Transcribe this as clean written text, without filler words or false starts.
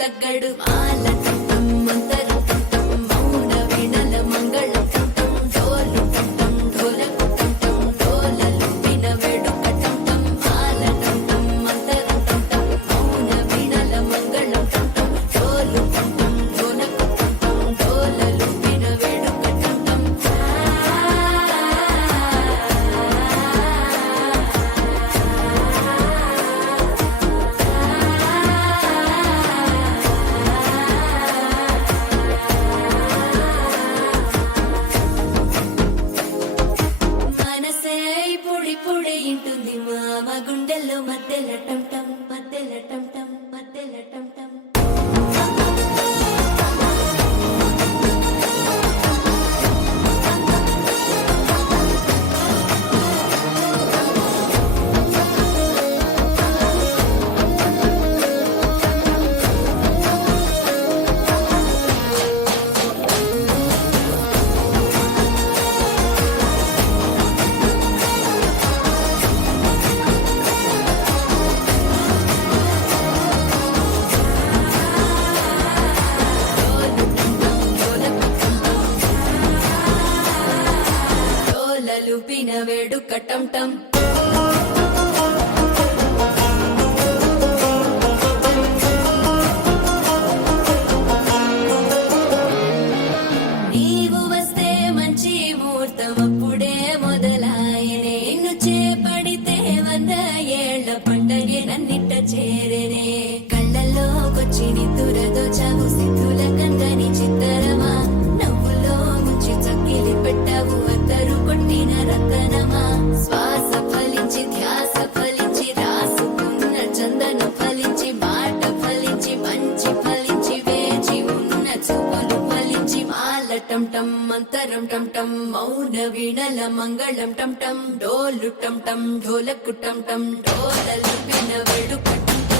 తగ్గడు మాల టం టం మంతరం టం టం మౌన వీణల మంగళం టం టం డోలు టం టం ఢోలకు టం టం డోలలు విన వేడుక టం టం మాల టం టం మంతరం టం టం మౌన వీణల మంగళం టం టం డోలు టం టం ఢోలకు టం టం డోలలు విన వేడుక టం టం మనసే పొడి ఇంటుంది మామ గుండెల్లో మధ్యల టం టం మధ్యల టం టం మధ్యల టం టం డోలలు పిన వేడుక టం టం నీవు వస్తే మంచి ముహూర్తం అప్పుడే మొదలాయనే నిన్ను చేపడితే 100 ఏళ్ల పండగే నన్నిట్ట చేరేనే కళ్ళల్లోకొచ్చి నిద్దురదో చావు సిద్ధుల కందని చిత్తరమా నవ్వులో ముంచి చక్కిలి పెట్టావు అద్దరు కొట్టిన రతనమా శ్వాస ఫలించి ధ్యాస ఫలించి రాసుకున్న చందన ఫలించి మాట ఫలించి మంచి ఫలించి వేచి ఉన్న చూపులు ఫలించి మాల టం టం మంతరం టం టం మౌన వీణల మంగళం టం టం డోలు టం టం ఢోలకు టం టం డోలలు విన వేడుక టం టం